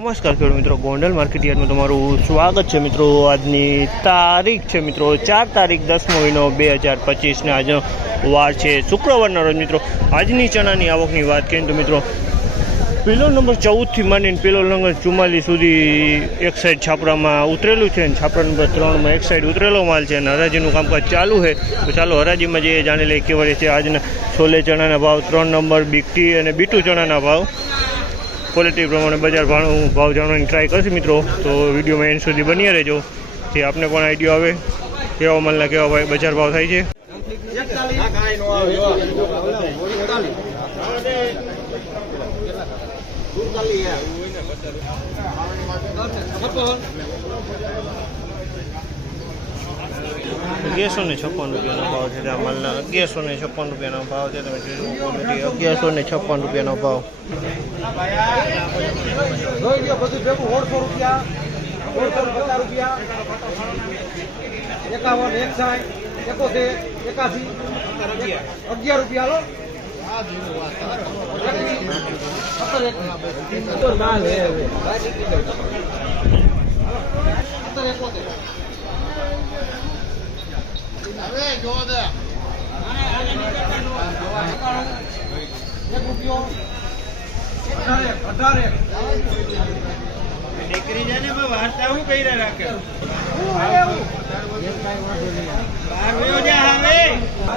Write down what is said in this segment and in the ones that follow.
નમસ્કાર ખેડૂત મિત્રો, ગોંડલ માર્કેટ યાર્ડમાં તમારું સ્વાગત છે મિત્રો। આજની તારીખ છે મિત્રો 4 તારીખ 10મો મહિનો 2025 ને આજનો વાર છે શુક્રવારના રોજ મિત્રો। આજની ચણાની આવકની વાત કરીએ તો મિત્રો પિલો નંબર 14 થી માંડીને પિલો નંબર 44 સુધી એક સાઈડ છાપરામાં ઉતરેલું છે અને છાપરા નંબર 3માં એક સાઈડ ઉતરેલો માલ છે અને હરાજીનું કામકાજ ચાલુ છે। તો ચાલો હરાજીમાં જઈએ, જાણી લઈએ કેવા છે આજના છોલે ચણાના ભાવ, 3 નંબર બીટી અને બીટુ ચણાના ભાવ, ક્વોલિટી પ્રમાણે બજાર ભાવ જાણવાની ટ્રાય કરશે મિત્રો। તો વિડીયોમાં એન્ડ સુધી બન્યા રહેજો, જે આપને પણ આઈડિયા આવે કેવા માલના કેવા બજાર ભાવ થાય છે। ₹1156 ભાવ છે આ માલના, ₹1156 ભાવ છે। તમે ₹1156 ભાવ।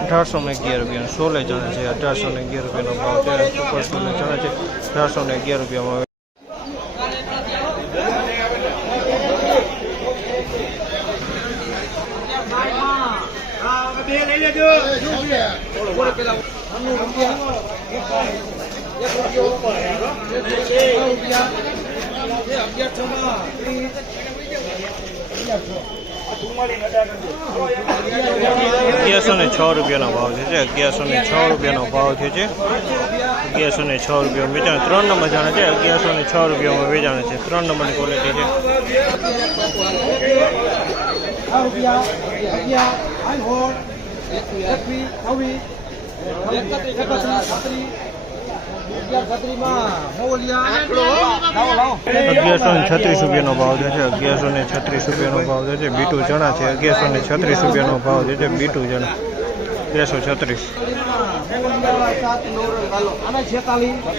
₹1811 સોલે ચણા છે, ₹1811 ભાવ છે। સુપર સોલે ચણા છે ₹1811 ₹1106 ભાવ છે। ₹1106 ભાવ છે। ₹1106 વેચાણ 3 નંબર જાણે છે, ₹1106 વેચાણ છે। 3 નંબરની ક્વોલિટી છે। ₹1136 ભાવ છે। ₹1136 ભાવ છે। બીટુ ચણા છે, ₹1136 ભાવ છે। બીટુ ચણા 236,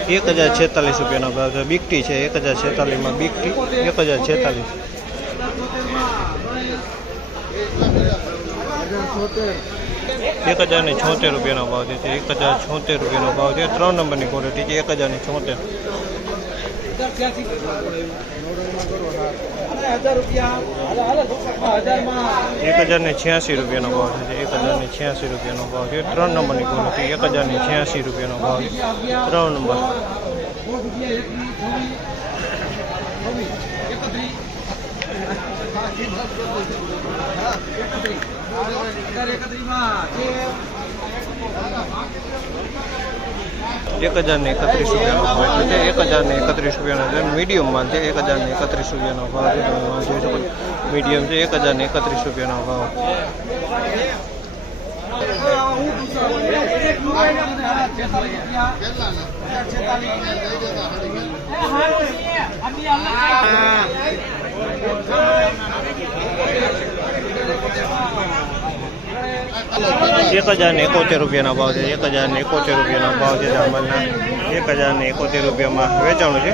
₹1046 ભાવ છે। બીકટી છે 1046 બીકટી 1046, ₹1076 ભાવ છે। ₹1076 ભાવ છે। 3 નંબરની ક્વોલિટી છે, 1076। ₹1086 ભાવ છે। ₹1086 ભાવ છે। 3 નંબરની ક્વોલિટી, ₹1086 ભાવ છે। 3 નંબર। ₹1031 મીડિયમ માલ છે, ₹1031 ભાવ છે। મીડિયમ છે, ₹1031 ભાવ। ₹1071 ભાવ છે। ₹1071 ભાવ છે। ₹1071 વેચાણું છે।